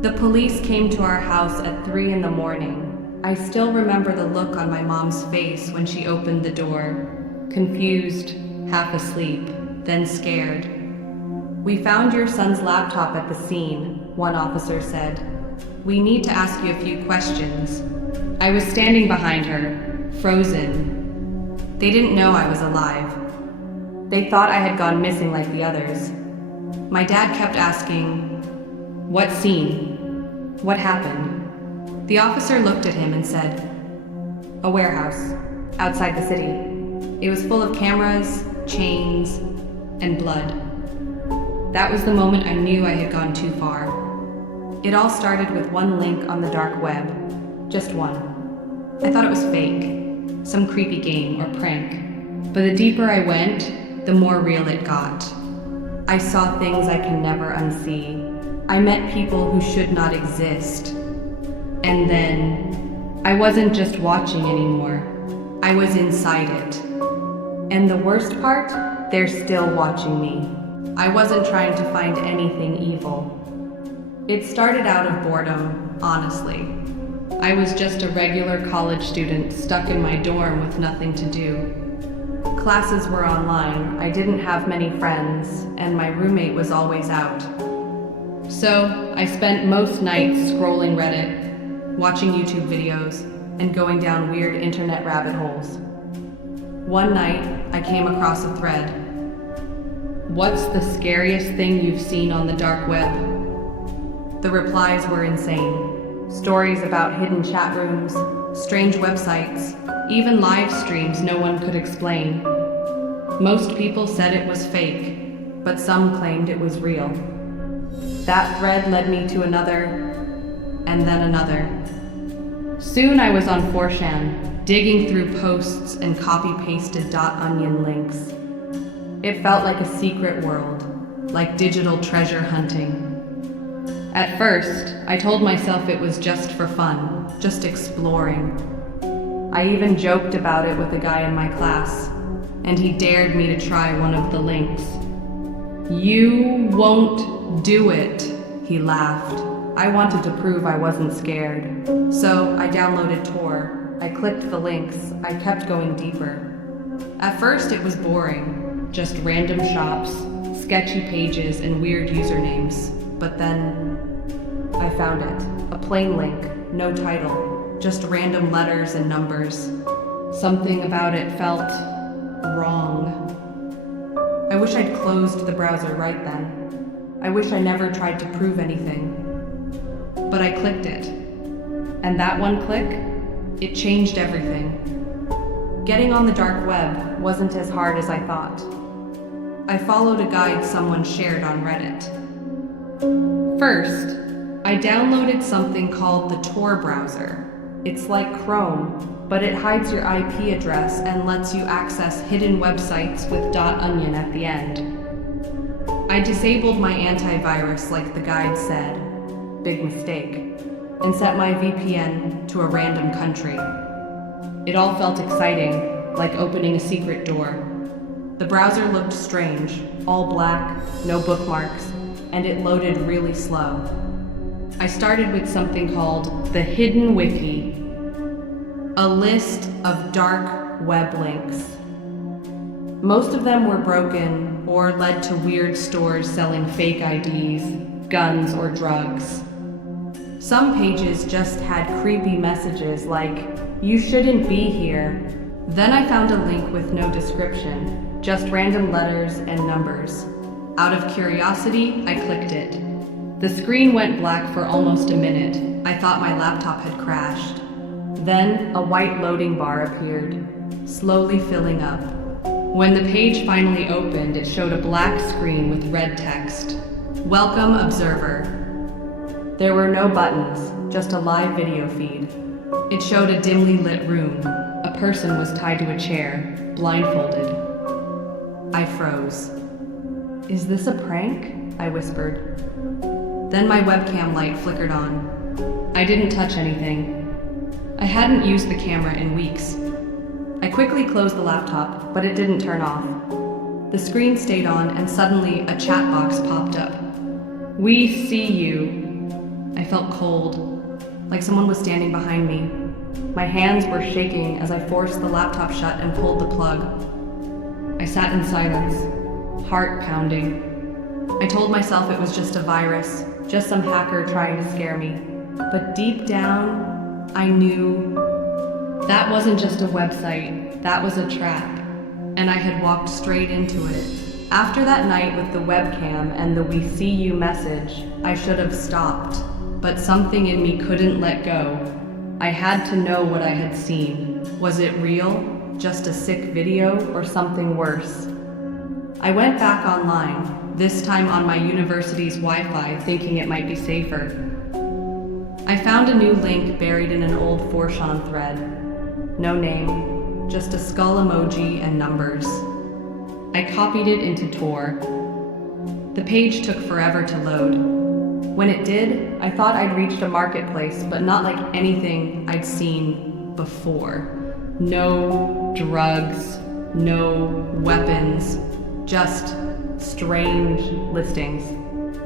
The police came to our house at 3 in the morning. I still remember the look on my mom's face when she opened the door. Confused, half asleep, then scared. "We found your son's laptop at the scene," one officer said. "We need to ask you a few questions." I was standing behind her, frozen. They didn't know I was alive. They thought I had gone missing like the others. My dad kept asking, "What scene? What happened?" The officer looked at him and said, "A warehouse, outside the city. It was full of cameras, chains, and blood." That was the moment I knew I had gone too far. It all started with one link on the dark web. Just one. I thought it was fake, some creepy game or prank. But the deeper I went, the more real it got. I saw things I can never unsee. I met people who should not exist. And then, I wasn't just watching anymore. I was inside it. And the worst part, they're still watching me. I wasn't trying to find anything evil. It started out of boredom, honestly. I was just a regular college student stuck in my dorm with nothing to do. Classes were online, I didn't have many friends, and my roommate was always out. So, I spent most nights scrolling Reddit, watching YouTube videos, and going down weird internet rabbit holes. One night, I came across a thread. "What's the scariest thing you've seen on the dark web?" The replies were insane. Stories about hidden chat rooms, strange websites, even live streams no one could explain. Most people said it was fake, but some claimed it was real. That thread led me to another, and then another. Soon I was on 4chan, digging through posts and copy-pasted .onion links. It felt like a secret world, like digital treasure hunting. At first, I told myself it was just for fun, just exploring. I even joked about it with a guy in my class, and he dared me to try one of the links. "You won't do it," he laughed. I wanted to prove I wasn't scared. So I downloaded Tor. I clicked the links. I kept going deeper. At first it was boring, just random shops, sketchy pages, and weird usernames. But then I found it. A plain link, no title, just random letters and numbers. Something about it felt wrong. I wish I'd closed the browser right then. I wish I never tried to prove anything. But I clicked it. And that one click, it changed everything. Getting on the dark web wasn't as hard as I thought. I followed a guide someone shared on Reddit. First, I downloaded something called the Tor browser. It's like Chrome, but it hides your IP address and lets you access hidden websites with .onion at the end. I disabled my antivirus like the guide said, big mistake, and set my VPN to a random country. It all felt exciting, like opening a secret door. The browser looked strange, all black, no bookmarks, and it loaded really slow. I started with something called the Hidden Wiki, a list of dark web links. Most of them were broken or led to weird stores selling fake IDs, guns, or drugs. Some pages just had creepy messages like, "You shouldn't be here." Then I found a link with no description, just random letters and numbers. Out of curiosity, I clicked it. The screen went black for almost a minute. I thought my laptop had crashed. Then a white loading bar appeared, slowly filling up. When the page finally opened, it showed a black screen with red text. "Welcome, observer." There were no buttons, just a live video feed. It showed a dimly lit room. A person was tied to a chair, blindfolded. I froze. "Is this a prank?" I whispered. Then my webcam light flickered on. I didn't touch anything. I hadn't used the camera in weeks. I quickly closed the laptop, but it didn't turn off. The screen stayed on, and suddenly a chat box popped up. "We see you." I felt cold, like someone was standing behind me. My hands were shaking as I forced the laptop shut and pulled the plug. I sat in silence, heart pounding. I told myself it was just a virus, just some hacker trying to scare me. But deep down, I knew that wasn't just a website, that was a trap. And I had walked straight into it. After that night with the webcam and the "we see you" message, I should have stopped, but something in me couldn't let go. I had to know what I had seen. Was it real, just a sick video, or something worse? I went back online, this time on my university's Wi-Fi, thinking it might be safer. I found a new link buried in an old Fortran thread. No name, just a skull emoji and numbers. I copied it into Tor. The page took forever to load. When it did, I thought I'd reached a marketplace, but not like anything I'd seen before. No drugs, no weapons, just strange listings.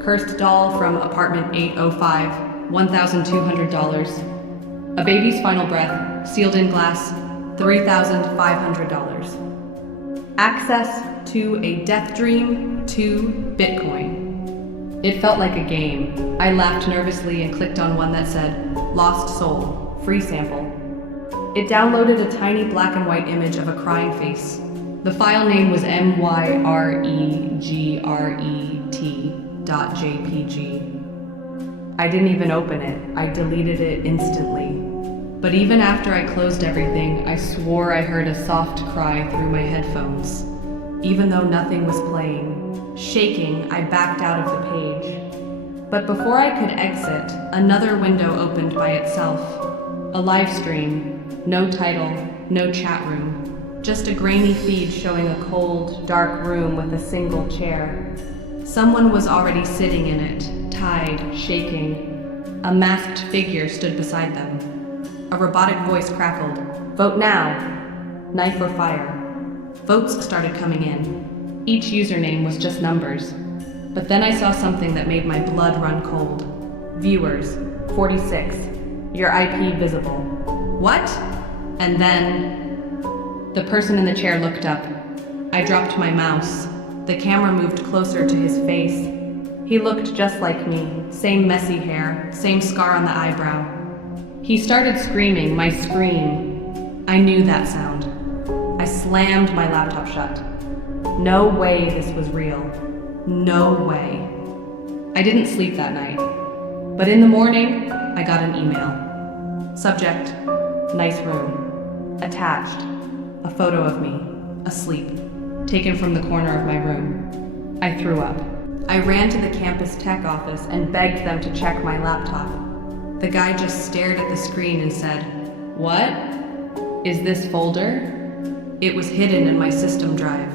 Cursed doll from apartment 805, $1,200. A baby's final breath, sealed in glass, $3,500. Access to a death dream, to Bitcoin. It felt like a game. I laughed nervously and clicked on one that said, "Lost Soul, free sample." It downloaded a tiny black and white image of a crying face. The file name was myregret.jpg. I didn't even open it. I deleted it instantly. But even after I closed everything, I swore I heard a soft cry through my headphones. Even though nothing was playing. Shaking, I backed out of the page. But before I could exit, another window opened by itself. A live stream. No title, no chat room. Just a grainy feed showing a cold, dark room with a single chair. Someone was already sitting in it, tied, shaking. A masked figure stood beside them. A robotic voice crackled, "Vote now! Knife or fire." Votes started coming in. Each username was just numbers. But then I saw something that made my blood run cold. Viewers, 46. Your IP visible. What? And then the person in the chair looked up. I dropped my mouse. The camera moved closer to his face. He looked just like me, same messy hair, same scar on the eyebrow. He started screaming, my scream. I knew that sound. I slammed my laptop shut. No way this was real. No way. I didn't sleep that night. But in the morning, I got an email. Subject, nice room. Attached, a photo of me, asleep, taken from the corner of my room. I threw up. I ran to the campus tech office and begged them to check my laptop. The guy just stared at the screen and said, "What? Is this folder?" It was hidden in my system drive.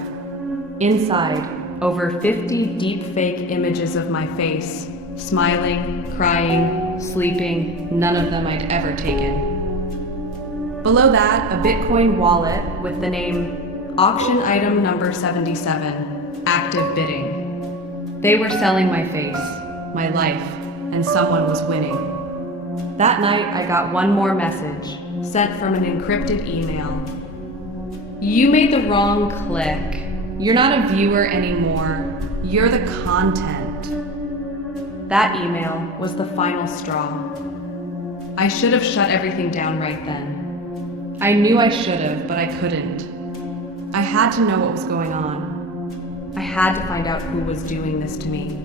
Inside, over 50 deep-fake images of my face, smiling, crying, sleeping, none of them I'd ever taken. Below that, a Bitcoin wallet with the name Auction Item Number 77, active bidding. They were selling my face, my life, and someone was winning. That night, I got one more message, sent from an encrypted email. "You made the wrong click. You're not a viewer anymore. You're the content." That email was the final straw. I should have shut everything down right then. I knew I should have, but I couldn't. I had to know what was going on. I had to find out who was doing this to me.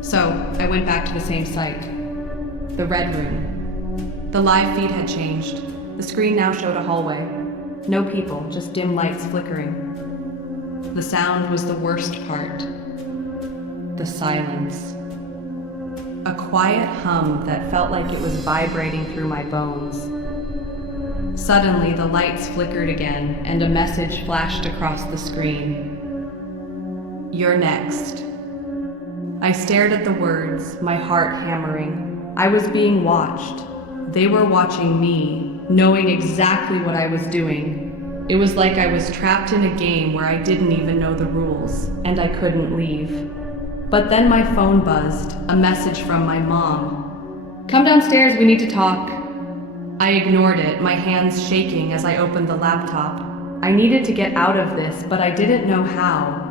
So I went back to the same site, the Red Room. The live feed had changed. The screen now showed a hallway. No people, just dim lights flickering. The sound was the worst part. The silence. A quiet hum that felt like it was vibrating through my bones. Suddenly, the lights flickered again, and a message flashed across the screen. "You're next." I stared at the words, my heart hammering. I was being watched. They were watching me, knowing exactly what I was doing. It was like I was trapped in a game where I didn't even know the rules, and I couldn't leave. But then my phone buzzed, a message from my mom. "Come downstairs, we need to talk." I ignored it, my hands shaking as I opened the laptop. I needed to get out of this, but I didn't know how.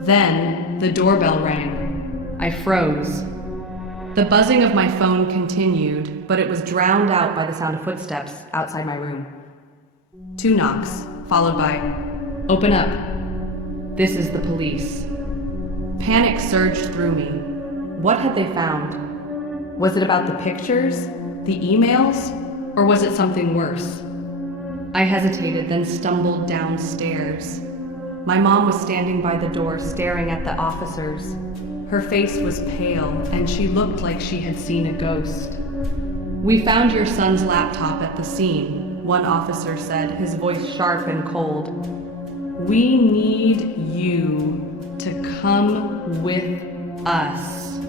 Then, the doorbell rang. I froze. The buzzing of my phone continued, but it was drowned out by the sound of footsteps outside my room. 2 knocks, followed by, "Open up. This is the police." Panic surged through me. What had they found? Was it about the pictures, the emails, or was it something worse? I hesitated, then stumbled downstairs. My mom was standing by the door, staring at the officers. Her face was pale, and she looked like she had seen a ghost. "We found your son's laptop at the scene," one officer said, his voice sharp and cold. "We need you to come with us.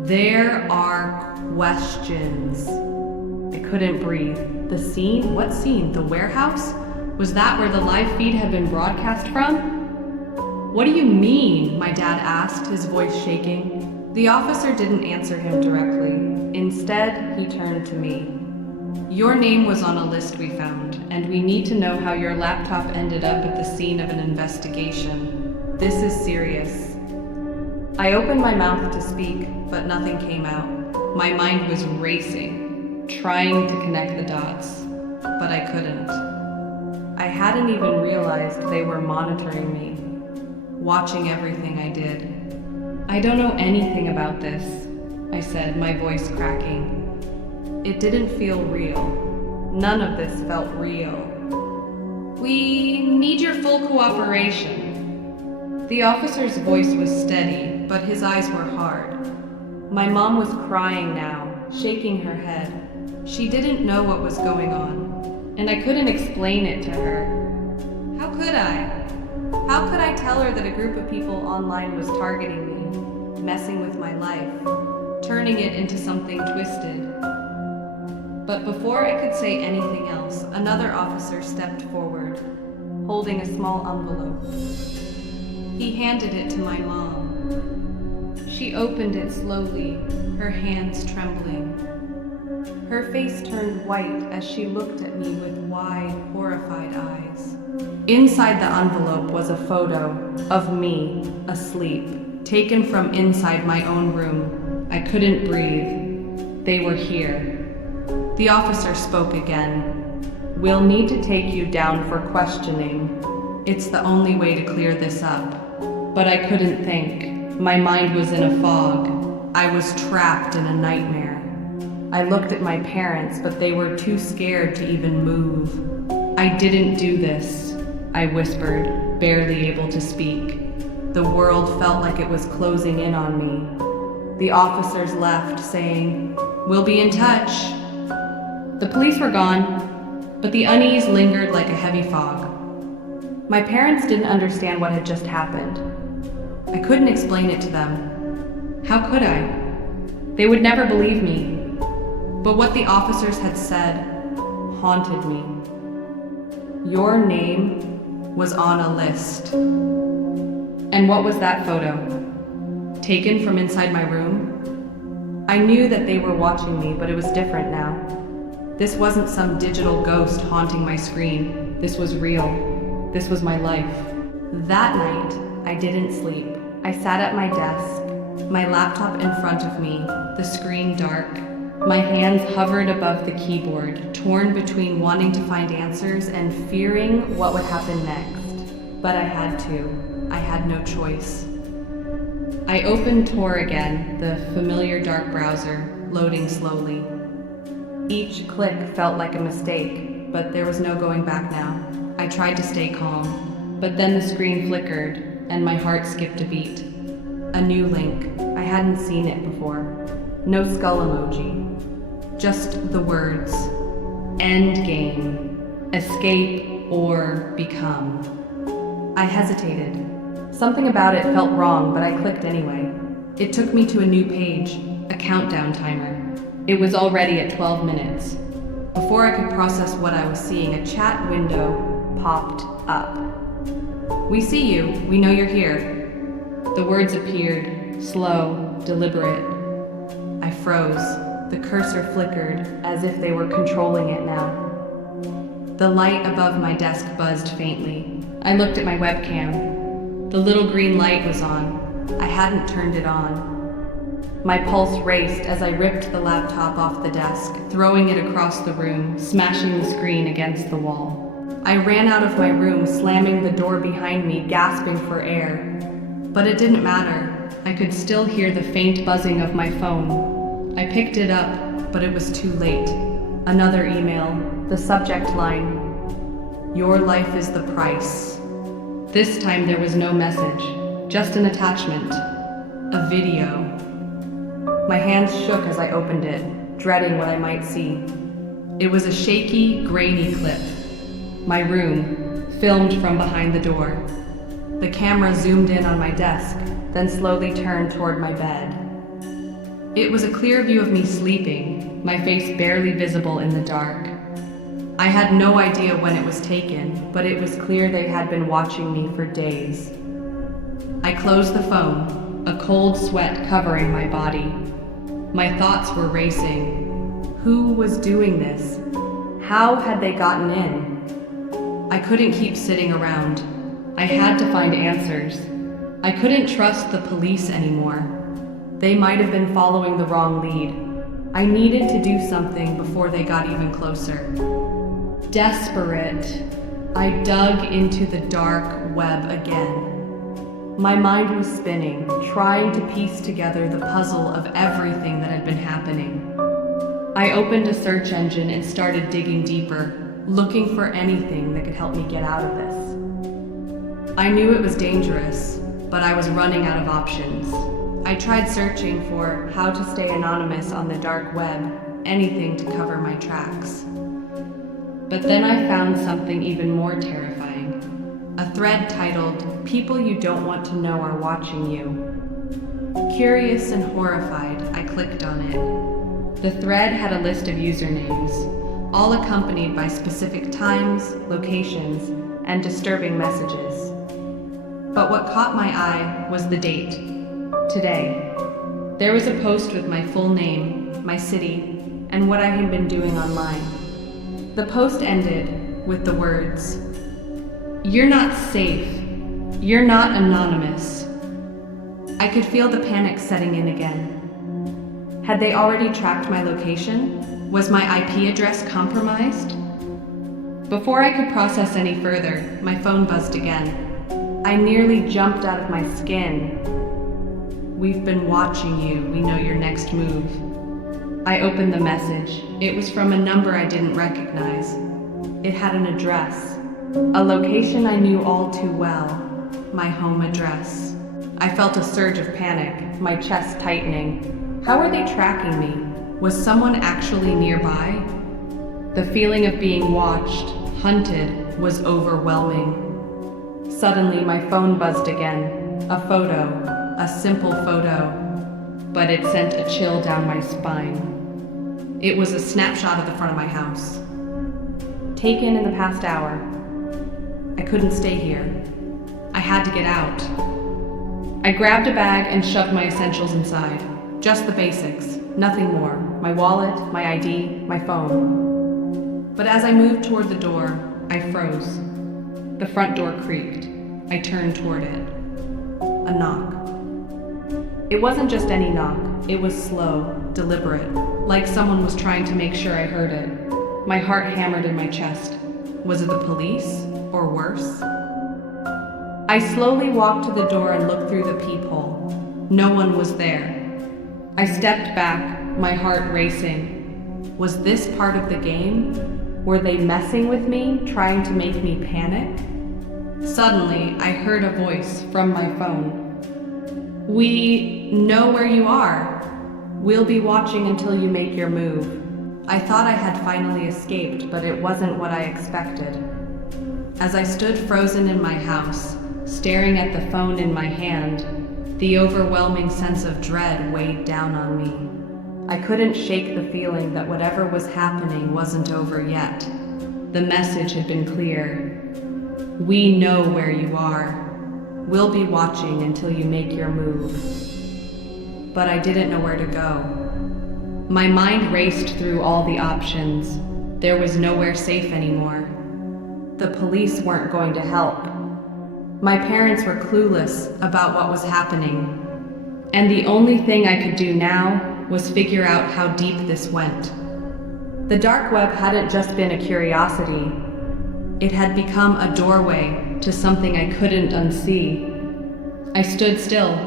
There are questions." I couldn't breathe. The scene? What scene? The warehouse? Was that where the live feed had been broadcast from? "What do you mean?" my dad asked, his voice shaking. The officer didn't answer him directly. Instead, he turned to me. "Your name was on a list we found, and we need to know how your laptop ended up at the scene of an investigation. This is serious." I opened my mouth to speak, but nothing came out. My mind was racing, trying to connect the dots, but I couldn't. I hadn't even realized they were monitoring me, watching everything I did. "I don't know anything about this," I said, my voice cracking. It didn't feel real. None of this felt real. "We need your full cooperation." The officer's voice was steady, but his eyes were hard. My mom was crying now, shaking her head. She didn't know what was going on, and I couldn't explain it to her. How could I? How could I tell her that a group of people online was targeting me, messing with my life, turning it into something twisted? But before I could say anything else, another officer stepped forward, holding a small envelope. He handed it to my mom. She opened it slowly, her hands trembling. Her face turned white as she looked at me with wide, horrified eyes. Inside the envelope was a photo of me, asleep, taken from inside my own room. I couldn't breathe. They were here. The officer spoke again. "We'll need to take you down for questioning. It's the only way to clear this up." But I couldn't think. My mind was in a fog. I was trapped in a nightmare. I looked at my parents, but they were too scared to even move. "I didn't do this," I whispered, barely able to speak. The world felt like it was closing in on me. The officers left, saying, "We'll be in touch." The police were gone, but the unease lingered like a heavy fog. My parents didn't understand what had just happened. I couldn't explain it to them. How could I? They would never believe me. But what the officers had said haunted me. Your name was on a list. And what was that photo? Taken from inside my room? I knew that they were watching me, but it was different now. This wasn't some digital ghost haunting my screen. This was real. This was my life. That night, I didn't sleep. I sat at my desk, my laptop in front of me, the screen dark. My hands hovered above the keyboard, torn between wanting to find answers and fearing what would happen next. But I had to. I had no choice. I opened Tor again, the familiar dark browser, loading slowly. Each click felt like a mistake, but there was no going back now. I tried to stay calm, but then the screen flickered, and my heart skipped a beat. A new link. I hadn't seen it before. No skull emoji. Just the words. Endgame. Escape or become. I hesitated. Something about it felt wrong, but I clicked anyway. It took me to a new page, a countdown timer. It was already at 12 minutes. Before I could process what I was seeing, a chat window popped up. "We see you. We know you're here." The words appeared, slow, deliberate. I froze. The cursor flickered, as if they were controlling it now. The light above my desk buzzed faintly. I looked at my webcam. The little green light was on. I hadn't turned it on. My pulse raced as I ripped the laptop off the desk, throwing it across the room, smashing the screen against the wall. I ran out of my room, slamming the door behind me, gasping for air. But it didn't matter. I could still hear the faint buzzing of my phone. I picked it up, but it was too late. Another email, the subject line, "Your life is the price." This time there was no message, just an attachment, a video. My hands shook as I opened it, dreading what I might see. It was a shaky, grainy clip. My room, filmed from behind the door. The camera zoomed in on my desk, then slowly turned toward my bed. It was a clear view of me sleeping, my face barely visible in the dark. I had no idea when it was taken, but it was clear they had been watching me for days. I closed the phone, a cold sweat covering my body. My thoughts were racing. Who was doing this? How had they gotten in? I couldn't keep sitting around. I had to find answers. I couldn't trust the police anymore. They might have been following the wrong lead. I needed to do something before they got even closer. Desperate, I dug into the dark web again. My mind was spinning, trying to piece together the puzzle of everything that had been happening. I opened a search engine and started digging deeper, looking for anything that could help me get out of this. I knew it was dangerous, but I was running out of options. I tried searching for how to stay anonymous on the dark web, anything to cover my tracks. But then I found something even more terrifying. A thread titled, "People You Don't Want to Know Are Watching You." Curious and horrified, I clicked on it. The thread had a list of usernames, all accompanied by specific times, locations, and disturbing messages. But what caught my eye was the date. Today. There was a post with my full name, my city, and what I had been doing online. The post ended with the words, "You're not safe. You're not anonymous." I could feel the panic setting in again. Had they already tracked my location? Was my IP address compromised? Before I could process any further, my phone buzzed again. I nearly jumped out of my skin. "We've been watching you. We know your next move." I opened the message. It was from a number I didn't recognize. It had an address, a location I knew all too well, my home address. I felt a surge of panic, my chest tightening. How were they tracking me? Was someone actually nearby? The feeling of being watched, hunted, was overwhelming. Suddenly, my phone buzzed again. A photo, a simple photo, but it sent a chill down my spine. It was a snapshot of the front of my house. Taken in the past hour. I couldn't stay here. I had to get out. I grabbed a bag and shoved my essentials inside. Just the basics, nothing more. My wallet, my ID, my phone. But as I moved toward the door, I froze. The front door creaked. I turned toward it. A knock. It wasn't just any knock. It was slow, deliberate, like someone was trying to make sure I heard it. My heart hammered in my chest. Was it the police, or worse? I slowly walked to the door and looked through the peephole. No one was there. I stepped back, my heart racing. Was this part of the game? Were they messing with me, trying to make me panic? Suddenly, I heard a voice from my phone. "We know where you are. We'll be watching until you make your move." I thought I had finally escaped, but it wasn't what I expected. As I stood frozen in my house, staring at the phone in my hand, the overwhelming sense of dread weighed down on me. I couldn't shake the feeling that whatever was happening wasn't over yet. The message had been clear. "We know where you are. We'll be watching until you make your move." But I didn't know where to go. My mind raced through all the options. There was nowhere safe anymore. The police weren't going to help. My parents were clueless about what was happening. And the only thing I could do now was figure out how deep this went. The dark web hadn't just been a curiosity. It had become a doorway to something I couldn't unsee. I stood still,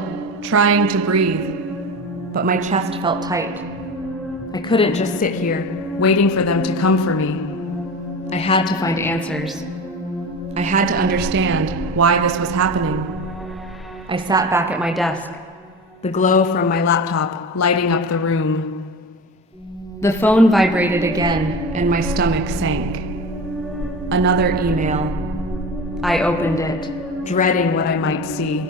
trying to breathe, but my chest felt tight. I couldn't just sit here, waiting for them to come for me. I had to find answers. I had to understand why this was happening. I sat back at my desk, the glow from my laptop lighting up the room. The phone vibrated again, and my stomach sank. Another email. I opened it, dreading what I might see.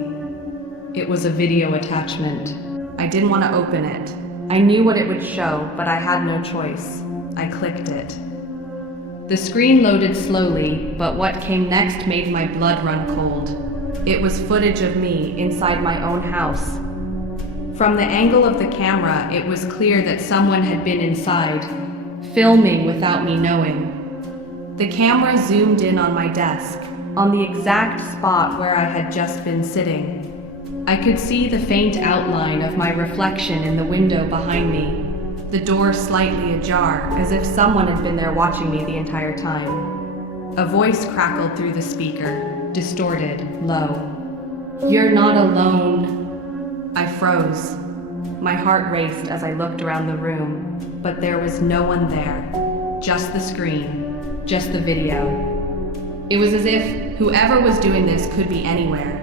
It was a video attachment. I didn't want to open it. I knew what it would show, but I had no choice. I clicked it. The screen loaded slowly, but what came next made my blood run cold. It was footage of me inside my own house. From the angle of the camera, it was clear that someone had been inside, filming without me knowing. The camera zoomed in on my desk, on the exact spot where I had just been sitting. I could see the faint outline of my reflection in the window behind me, the door slightly ajar, as if someone had been there watching me the entire time. A voice crackled through the speaker, distorted, low. "You're not alone." I froze. My heart raced as I looked around the room, but there was no one there. Just the screen, just the video. It was as if whoever was doing this could be anywhere.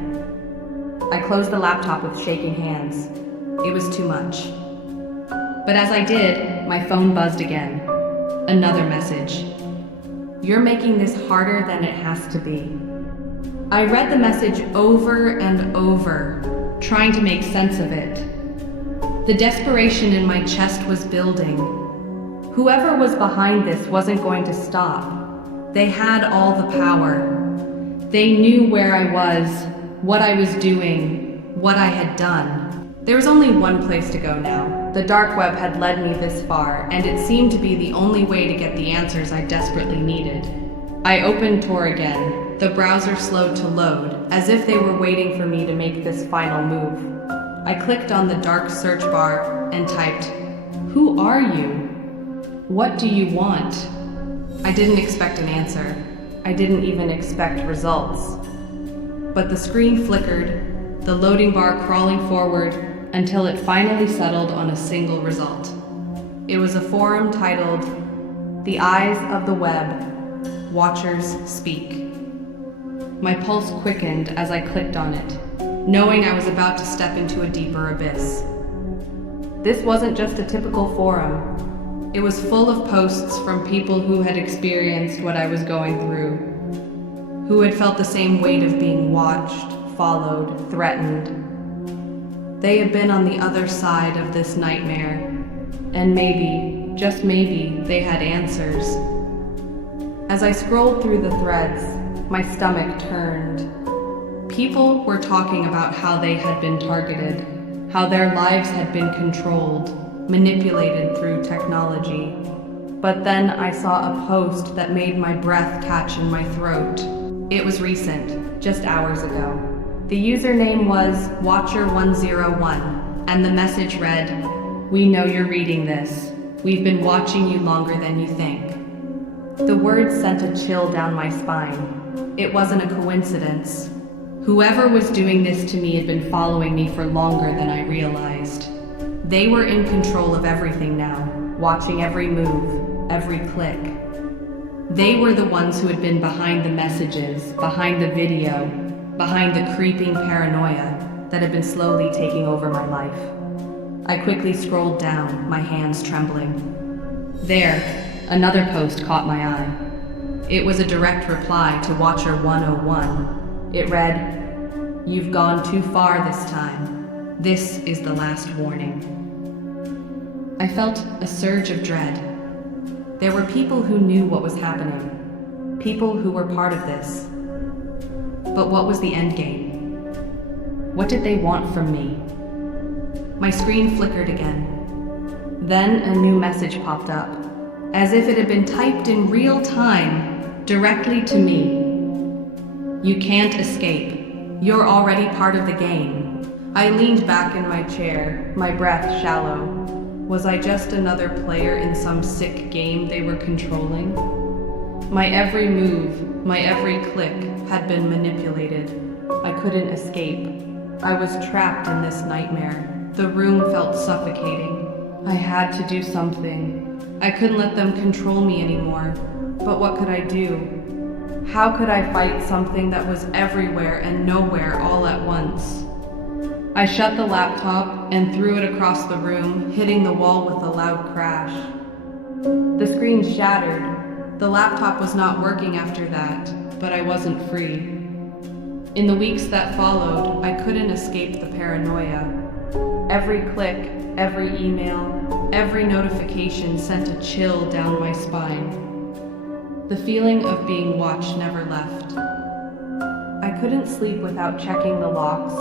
I closed the laptop with shaking hands. It was too much. But as I did, my phone buzzed again. Another message. "You're making this harder than it has to be." I read the message over and over, trying to make sense of it. The desperation in my chest was building. Whoever was behind this wasn't going to stop. They had all the power. They knew where I was, what I was doing, what I had done. There was only one place to go now. The dark web had led me this far, and it seemed to be the only way to get the answers I desperately needed. I opened Tor again. The browser slowed to load, as if they were waiting for me to make this final move. I clicked on the dark search bar and typed, "Who are you? What do you want?" I didn't expect an answer. I didn't even expect results. But the screen flickered, the loading bar crawling forward until it finally settled on a single result. It was a forum titled, "The Eyes of the Web, Watchers Speak." My pulse quickened as I clicked on it, knowing I was about to step into a deeper abyss. This wasn't just a typical forum. It was full of posts from people who had experienced what I was going through, who had felt the same weight of being watched, followed, threatened. They had been on the other side of this nightmare, and maybe, just maybe, they had answers. As I scrolled through the threads, my stomach turned. People were talking about how they had been targeted, how their lives had been controlled, manipulated through technology. But then I saw a post that made my breath catch in my throat. It was recent, just hours ago. The username was Watcher101, and the message read, "We know you're reading this. We've been watching you longer than you think." The words sent a chill down my spine. It wasn't a coincidence. Whoever was doing this to me had been following me for longer than I realized. They were in control of everything now, watching every move, every click. They were the ones who had been behind the messages, behind the video, behind the creeping paranoia that had been slowly taking over my life. I quickly scrolled down, my hands trembling. There, another post caught my eye. It was a direct reply to Watcher 101. It read, "You've gone too far this time. This is the last warning." I felt a surge of dread. There were people who knew what was happening, people who were part of this. But what was the end game? What did they want from me? My screen flickered again. Then a new message popped up, as if it had been typed in real time, directly to me. You can't escape. You're already part of the game. I leaned back in my chair, my breath shallow. Was I just another player in some sick game they were controlling? My every move, my every click had been manipulated. I couldn't escape. I was trapped in this nightmare. The room felt suffocating. I had to do something. I couldn't let them control me anymore. But what could I do? How could I fight something that was everywhere and nowhere all at once? I shut the laptop and threw it across the room, hitting the wall with a loud crash. The screen shattered. The laptop was not working after that, but I wasn't free. In the weeks that followed, I couldn't escape the paranoia. Every click, every email, every notification sent a chill down my spine. The feeling of being watched never left. I couldn't sleep without checking the locks,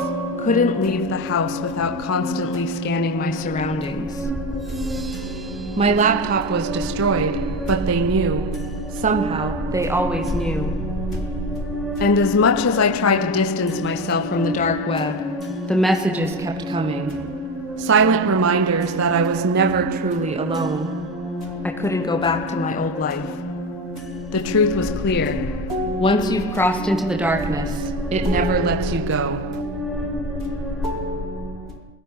couldn't leave the house without constantly scanning my surroundings. My laptop was destroyed, but they knew. Somehow, they always knew. And as much as I tried to distance myself from the dark web, the messages kept coming. Silent reminders that I was never truly alone. I couldn't go back to my old life. The truth was clear. Once you've crossed into the darkness, it never lets you go.